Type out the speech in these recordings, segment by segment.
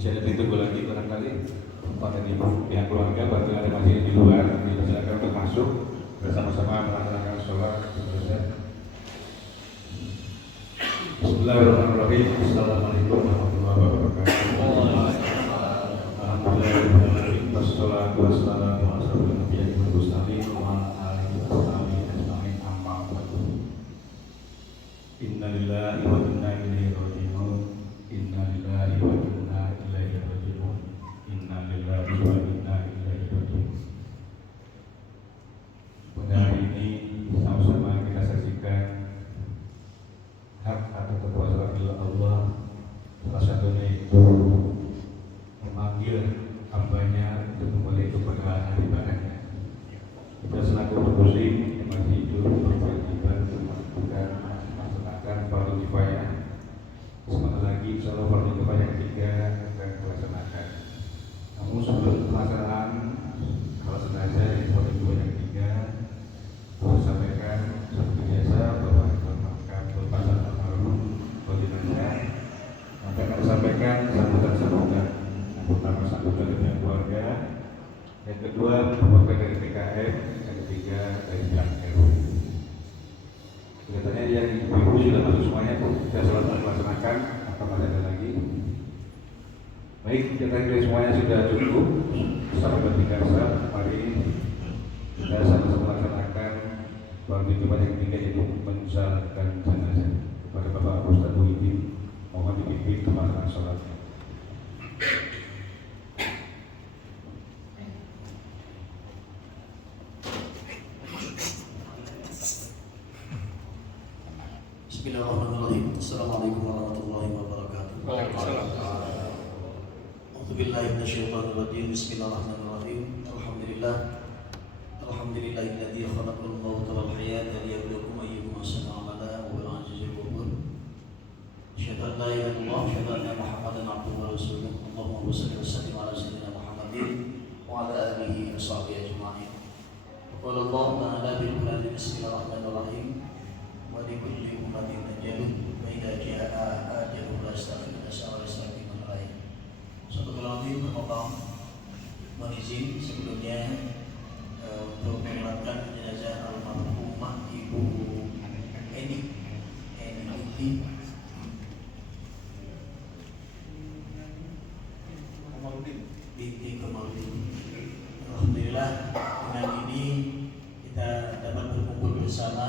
Bisa ditunggu lagi barangkali Bapak dan Ibu pihak keluarga, bagi ada masih di luar, dipersilakan untuk masuk bersama-sama melaksanakan sholat. Bismillahirrahmanirrahim. Assalamualaikum warahmatullahi wabarakatuh. Alhamdulillahirrahmanirrahim. Wassalatu wassalamu ala asyrofil anbiya'i wal mursalin wa ala alihi washabihi ajma'in, amma ba'du. Inna lillahi wa inna ilaihi raji'un. Inna lillahi wa inna ilaihi raji'un. Inna lillahi wa inna ilaihi raji'un. Pada hari ini sama-sama kita saksikan hak atau kekuasaan Allah, salah satunya itu memanggil hambanya untuk kembali kepada ibadahnya. Kita selaku umat muslim yang masih hidup berkewajiban untuk melaksanakan fardu kifayah. Sebentar lagi insyaallah fardu kifayah yang ketiga akan dilaksanakan. Namun sebelum pelaksanaan salat jenazah yang fardu kifayah yang ketiga, saya sampaikan seperti biasa bahwa akan sampaikan sambutan pertama sambutan dari keluarga, yang kedua perwakilan dari PKM, yang ketiga dari pihak RW. Kelihatannya yang ibu sudah masuk semuanya, kita selalu melaksanakan atau masih ada lagi. Baik, kita kira semuanya sudah cukup. Sahabat dikasih, mari kita sama-sama melaksanakan fardu kifayah yang ketiga, yaitu mensalatkan jenazah. Kepada Bapak Ustaz Muhyiddin, mohon dipimpin ke melaksanakan sholatnya. Bismillahirrahmanirrahim. Assalamualaikum warahmatullahi wabarakatuh. Waalaikumsalam. A'udzubillahi minasyaitonirrajim. Bismillahirrahmanirrahim. Alhamdulillah. Alhamdulillahilladzi khalaqal mauta wal hayata liyabluwakum ayyukum ahsanu amala wa huwal azizul ghafur. Asyhadu an la ilaha illallah wa asyhadu anna Muhammadan abduhu wa rasuluh. Allahumma shalli wa sallim ala sayyidina Muhammadin wa ala alihi wa sahbihi ajma'in. Qala Allah ta'ala bil Qur'an, bismillahirrahmanirrahim. Wa likulli ummatin ajalun wa idza jaa'a ajaluhum la yastakhiruna sa'atan wa la yastaqdimun. Satu kali memohon izin sebelumnya untuk menyolatkan jenazah almarhumah Ibu Eni binti Kamaludin. Alhamdulillah, dengan ini kita dapat berkumpul bersama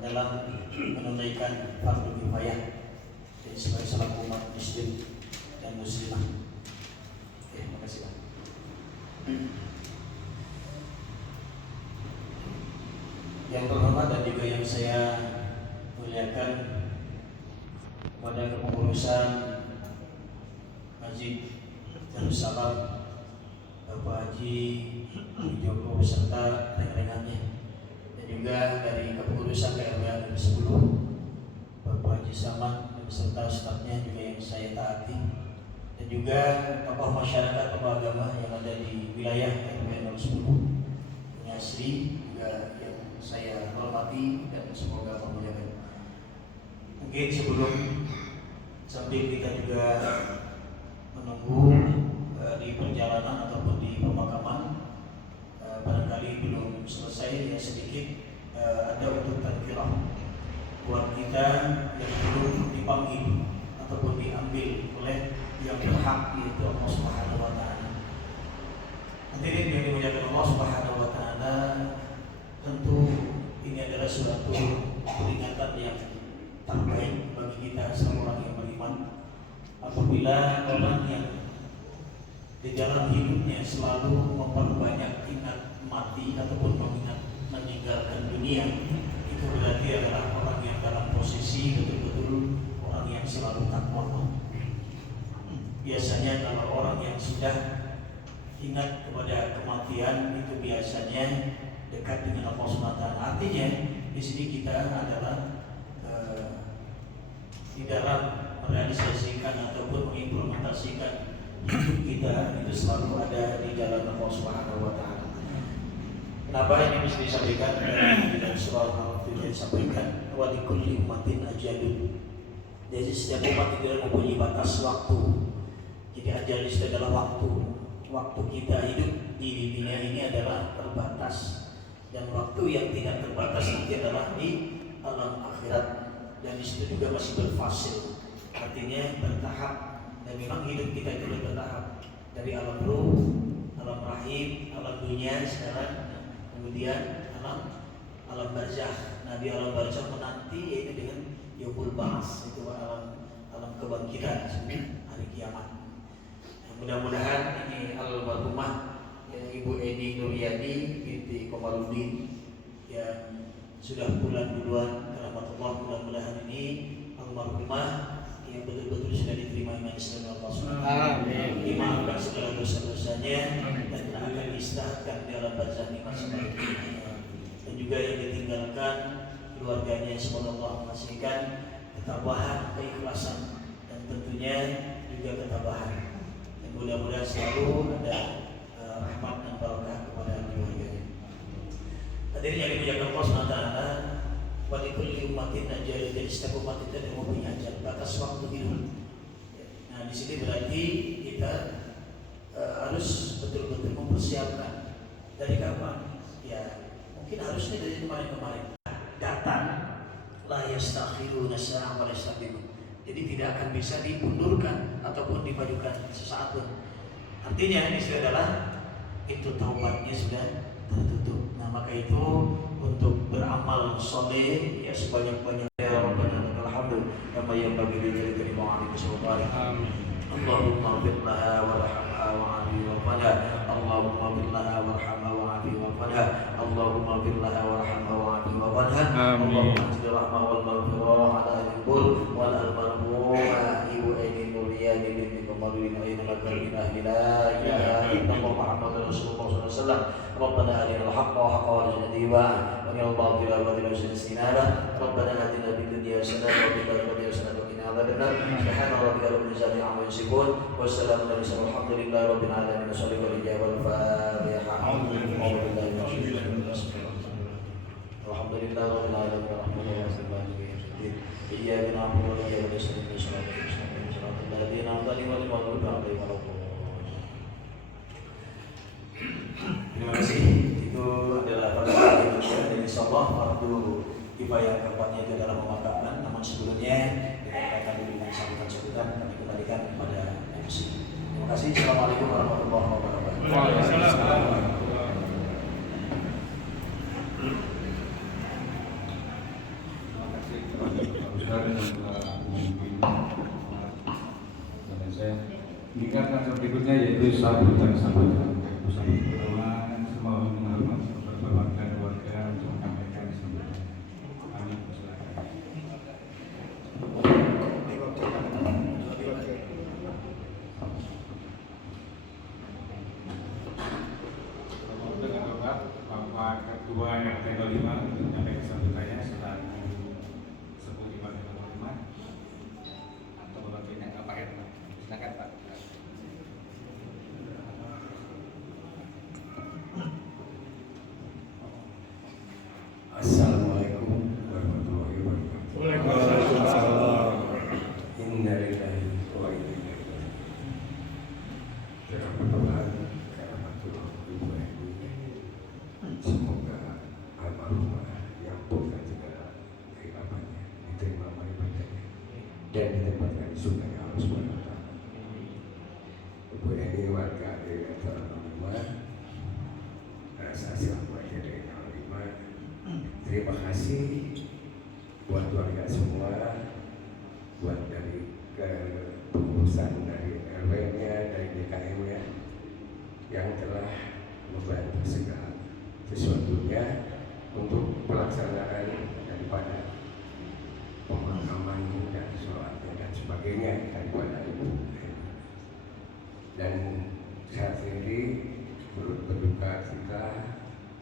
dalam menunaikan fardu kifayah sebagai selaku umat muslim dan muslimah. Oke, makasih Pak. Yang terhormat dan juga yang saya muliakan, kepada kepengurusan Masjid Darussalam, Bapak Haji Joko beserta rekan-rekannya, dan juga dari kepengurusan KRW 10 Bapak Haji Samad beserta stafnya juga yang saya taati, dan juga tokoh masyarakat, tokoh agama yang ada di wilayah RW 10 Nyasri juga yang saya hormati dan semoga memuliakan. Mungkin sebelum sambil kita juga menunggu di perjalanan ataupun di pemakaman, barangkali belum selesai ya, sedikit ada untuk tadkirah buat kita yang belum dipanggil ataupun diambil oleh yang berhak, yaitu Allah Subhanahu wa Ta'ala. Hadirin yang dimuliakan Allah Subhanahu wa Ta'ala, tentu ini adalah suatu peringatan yang terbaik bagi kita semua orang yang beriman, apabila orang yang di dalam hidupnya selalu memperbanyak ingat mati ataupun mengingat meninggalkan dunia, itu berarti adalah orang yang dalam posisi betul-betul orang yang selalu takwa. Biasanya kalau orang yang sudah ingat kepada kematian itu biasanya dekat dengan Allah SWT. Artinya di sini kita adalah di dalam merealisasikan ataupun mengimplementasikan hidup kita itu selalu ada di dalam Allah Subhanahu wa Ta'ala. Kenapa ini mesti disampaikan? Dari dalam surah Al-Fatihah disampaikan wa likulli ummatin ajalun. Jadi setiap umat itu mempunyai batas waktu Jadi ajal itu adalah waktu. Waktu kita hidup di dunia ini adalah terbatas, dan waktu yang tidak terbatas nanti adalah di alam akhirat, dan di situ juga masih berfasil, artinya bertahap. Dan memang hidup kita itu bertahap dari alam ruh, alam rahim, alam dunia sekarang, kemudian alam barzakh. Nah, di alam barzakh menanti yaitu dengan yaumul ba'ats, itu alam kebangkitan, hari kiamat. Nah, mudah-mudahan ini almarhumah Ibu Edi Nuryadi binti Komarudin yang sudah pulang duluan rahmatullah, mudah-mudahan ini almarhumah yang betul-betul sudah diterima iman Islam Allah Subhanahu, dimaafkan segala dosa-dosanya dan akan diistirahatkan di alam barzakh di masa berikutnya. Dan juga yang ditinggalkan keluarganya, semoga Allah menghasilkan ketabahan, keikhlasan, dan tentunya juga ketabahan. Dan mudah-mudahan selalu ada rahmat dan barakah kepada keluarganya. Hadirin yang dimuliakan Allah SWT, wa likulli ummatin ajal, jadi setiap umat itu ada mempunyai ajal, batas waktu hidup. Nah, di sini berarti kita harus betul-betul mempersiapkan. Dari kapan? Ya, mungkin harusnya dari kemarin-kemarin. Datang, la yastakhiruna sa'ah wa la yastaqdimun. Jadi tidak akan bisa dipundurkan ataupun dimajukan sesaat pun. Artinya ini sudah adalah itu taubatnya sudah tertutup. Nah, maka itu untuk beramal soleh ya sebanyak-banyaknya. Ya Rabbana lakal hamdu kama yanbaghi li jalali wajhika subhanahu. Amin. Allahumma ighfir laha warhamha wa'afi wa'afha. Allahumma ighfir laha warhamha wa'afi wa'afha. Allahumma ighfir laha warhamha wa'afi wa'afha. Allahumma anzil rahmah wal maghfirah ala al-qul wal almarhumah Ibu Edi Nuryadi binti Komarudin wa inna la ilaha illallah Muhammadur Rasulullah sallallahu alaihi wasallam. Rabbana arinal haqqa haqqa warzuqna ittiba'ah wa arinal batila batila warzuqna ijtinabah. Rabbana atina fid dunya hasanatan wa fil akhirati hasanatan wa qina adzabannar. Subhana rabbika rabbil izzati amma yasifun wa salamun alal mursalin walhamdulillahi rabbil alamin. Shallallahu alaihi wa Fatiha. Alhamdulillah rabbil alamin arrahmanirrahim maliki yaumiddin. Iyyaka na'budu wa iyyaka nasta'in ihdinas siratal ladzina an'amta 'alaihim ghairil maghdubi 'alaihim waladdallin. Terima kasih. Itu adalah pada Indonesia, dan insyaallah waktu tiba yang keempatnya itu adalah pemakaman. Namun sebelumnya kita akan dengan sambutan-sambutan kami kembalikan kepada MC. Terima kasih. Assalamualaikum warahmatullahi wabarakatuh. Waalaikumsalam. Ingatkan berikutnya yaitu sambutan. Pertama, semua menghormat perwakilan keluarga untuk menyampaikan sambutan. Kami persilakan. Dengan Bapak Ketua RT 05 untuk menyampaikan sambutannya setelah sebut Ibadah 05 atau wakilnya Pak RT. Silakan Pak. Assalamualaikum warahmatullahi wabarakatuh. Waalaikumsalam. Inna lillahi wa inna ilaihi raji'un. Terima semoga almarhumah yang bukan segala kehilafannya diterima ibadahnya dan ditempatkan di surga Allah Subhanahu wa taala. Ibu ini warga dari Almarhumah, rasa silaturahmi dari Almarhumah. Terima kasih buat keluarga semua, buat dari kepengurusan dari RW-nya, dari DKM-nya yang telah membantu segala sesuatunya untuk pelaksanaan daripada pemakaman dan sholatnya dan sebagainya daripada itu. Dan saat ini berduka kita,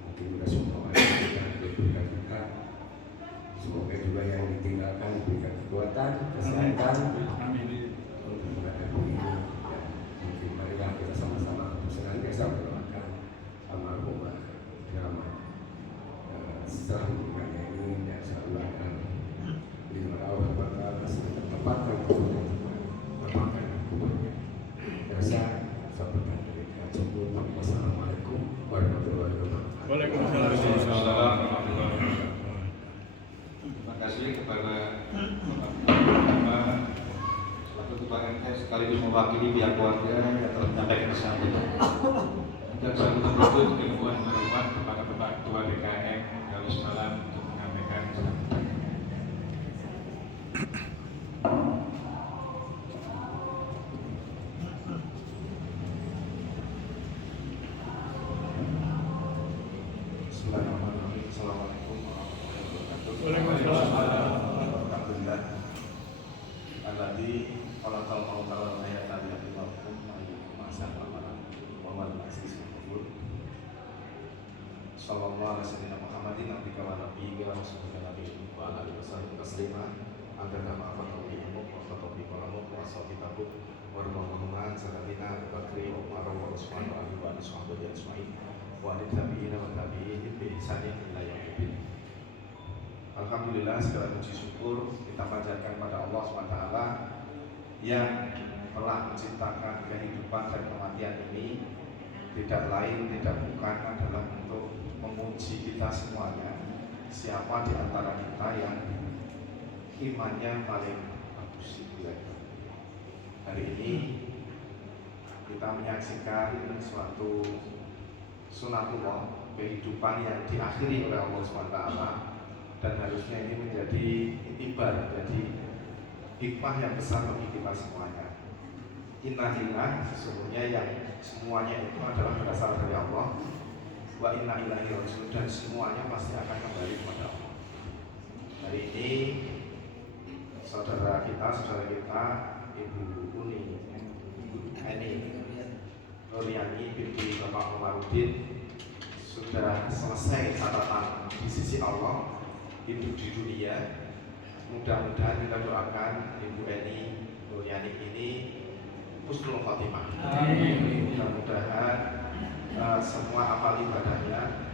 mungkin sudah semua kita berduka kita. Semoga juga yang ditinggalkan diberikan kekuatan, kesehatan untuk menghadapi ini. Dan mungkin marilah kita sama-sama senantiasa mendoakan almarhumah dalam setelah hubungannya ini dan selalu akan lima Allah berkata tempatkan kuburnya, tempatkan kuburnya dan Waalaikumsalam warahmatullahi wabarakatuh. Terima kasih kepada Bapak selaku Ketua RT sekaligus mewakili pihak keluarga yang telah menyampaikan kesampaian. Dan saya bersyukur kepada hormat kepada Bapak Ketua DKM Darussalam untuk menyampaikan kesampaian. Bismillahirrahmanirrahim. Assalamualaikum warahmatullahi wabarakatuh. Alhamdulillah. Alladzi khalaqal mauta wal hayata liyabluwakum ayyukum ahsanu amala wa huwal azizul ghafur. Sallallahu alaihi wasallam Muhammadin nabiyyi wa nabiyyi wa rasulina nabiyyi wa ala alihi wasallam taslima. Adana ma'afatu bi ilmu wa fatabi qalamu wa sahibahu wa rahmatullahi salatina bakri wa umar wa usman wa ali wa ashabihi ajma'in. Wa tabi'ina wa tabi'in bi ihsanin ila yaumil din. Alhamdulillah, segala puji syukur kita panjatkan pada Allah SWT yang telah menciptakan kehidupan dan kematian ini. Tidak lain, tidak bukan adalah untuk menguji kita semuanya, siapa di antara kita yang imannya paling bagus. Hari ini kita menyaksikan suatu sunatullah, kehidupan yang diakhiri oleh Allah SWT, dan harusnya ini menjadi itibar, jadi hikmah yang besar bagi kita semuanya. Innalillah, sesungguhnya yang semuanya itu adalah berasal dari Allah. Wa inna ilaihi raji'un, dan semuanya pasti akan kembali kepada Allah. Hari ini saudara kita Ibu Uni Nuriani binti Bapak Komarudin sudah selesai catatan di sisi Allah, hidup di dunia. Mudah-mudahan kita doakan Ibu Eni Nuriani ini husnul khotimah. Mudah-mudahan semua amal ibadahnya,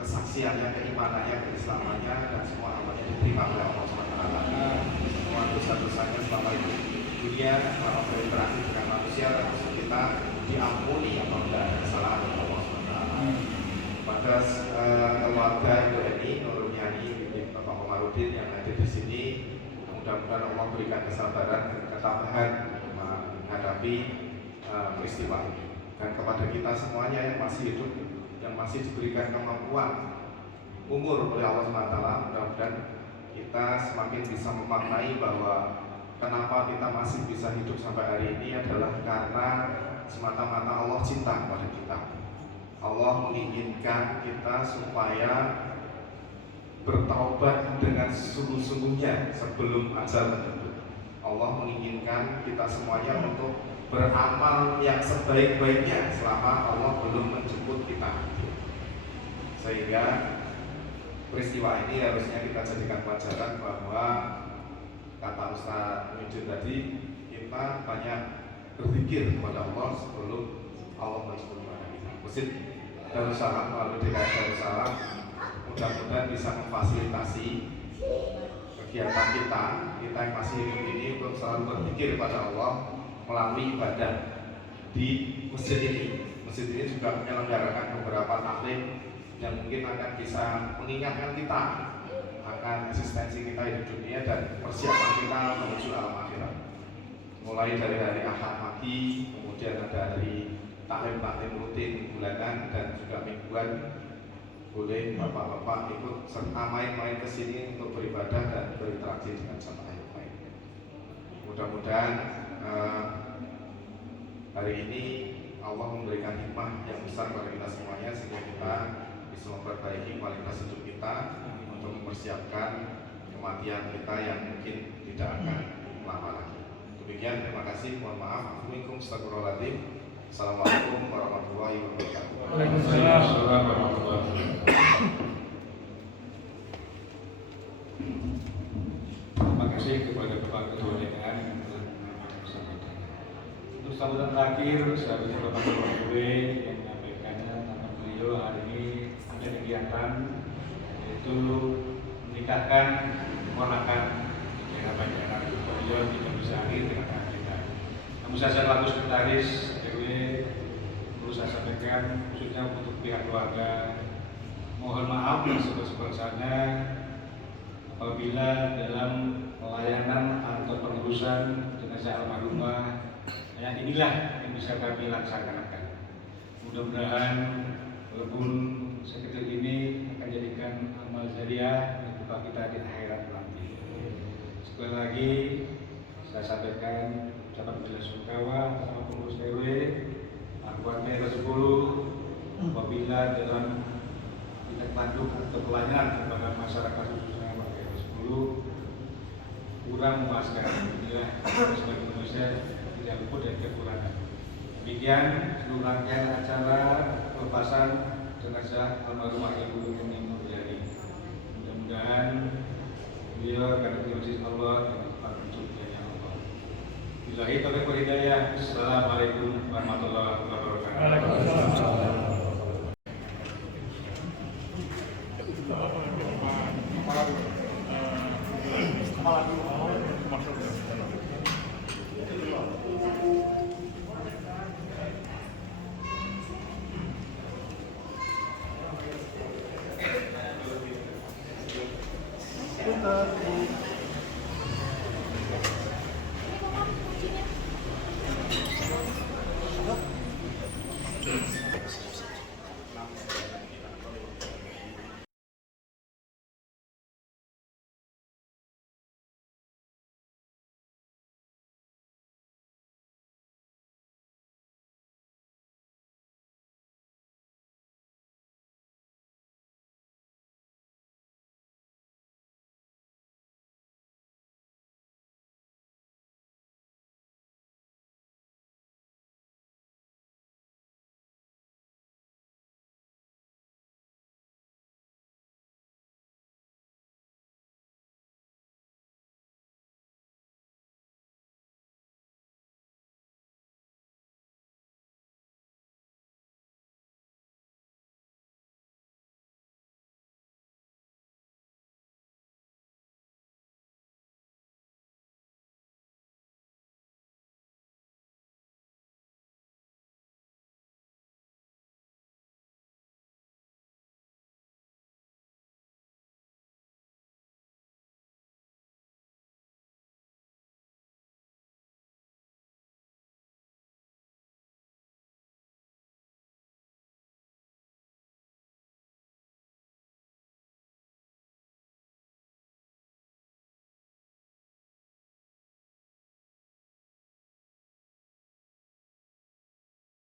kesaksiannya, keimanannya, keislamannya, dan semua amalnya diterima oleh Allah SWT. Semua dosa-dosanya selama itu dunia, selama berinteraksi dengan manusia, termasuk kita, diampuni apabila ada kesalahan oleh Allah SWT. Pada keluarga Ibu Eni Nuriani binti Bapak Komarudin yang ada di sini, mudah-mudahan Allah berikan kesabaran dan ketabahan menghadapi peristiwa ini. Dan kepada kita semuanya yang masih hidup, yang masih diberikan kemampuan umur oleh Allah SWT, mudah-mudahan kita semakin bisa memaknai bahwa kenapa kita masih bisa hidup sampai hari ini adalah karena semata-mata Allah cinta kepada kita. Allah menginginkan kita supaya bertaubat dengan sungguh-sungguhnya sebelum ajal menjemput. Allah menginginkan kita semuanya untuk beramal yang sebaik-baiknya selama Allah belum menjemput kita. Sehingga peristiwa ini harusnya kita jadikan pelajaran bahwa kata Ustaz Muhyiddin tadi, kita banyak berzikir kepada Allah sebelum Allah menjemput kita. Masjid Darussalam melalui DKM Darussalam mudah-mudahan bisa memfasilitasi kegiatan kita yang masih hidup ini untuk selalu berzikir kepada Allah melalui ibadah di masjid ini. Masjid ini juga menyelenggarakan beberapa taklim yang mungkin akan bisa mengingatkan kita akan eksistensi kita di dunia dan persiapan kita menuju alam akhirat. Mulai dari hari Ahad pagi, kemudian ada hari taklim rutin bulanan dan juga mingguan. Boleh bapak-bapak ikut serta main-main ke sini untuk beribadah dan berinteraksi dengan jamaah yang lain. Mudah-mudahan hari ini Allah memberikan hikmah yang besar kepada kita semuanya sehingga kita bisa memperbaiki kualitas hidup kita untuk mempersiapkan kematian kita yang mungkin tidak akan lama lagi. Demikian, terima kasih, mohon maaf. Assalamualaikum warahmatullahi wabarakatuh. Waalaikumsalam warahmatullahi wabarakatuh. Terima kasih kepada Bapak Ketua DKM yang telah menyampaikan. Untuk sambutan terakhir, seharusnya Bapak Ketua RW yang menyampaikannya tentang beliau hari ini ada kegiatan yaitu menikahkan, memonakan dengan banyak anak beliau tidak bisa hadir dengan anak kita. Namun saya selaku sekretaris RW perlu saya sampaikan khususnya untuk pihak keluarga Mohon maaf yang sebesar-besarnya apabila dalam pelayanan atau pengurusan jenazah almarhumah yang inilah yang bisa kami laksanakan. Mudah-mudahan walaupun sekecil ini akan jadikan amal jariah untuk kita di akhirat nanti. Sekali lagi saya sampaikan ucapan bela sungkawa sama pengurus RW, anggota RW 10 apabila dalam tindak lanjut atau pelayanan kepada masyarakat khususnya warga RW 10 kurang memuaskan. Inilah sebagai manusia tidak luput dari kekurangan. Demikian seluruh rangkaian acara pelepasan jenazah almarhumah Ibu Eni Nurjani. Mudah-mudahan beliau akan diuji Allah dengan tempat pencuriannya Allah. Billahi taufiq wal hidayah. Assalamualaikum warahmatullahi wabarakatuh. Punten.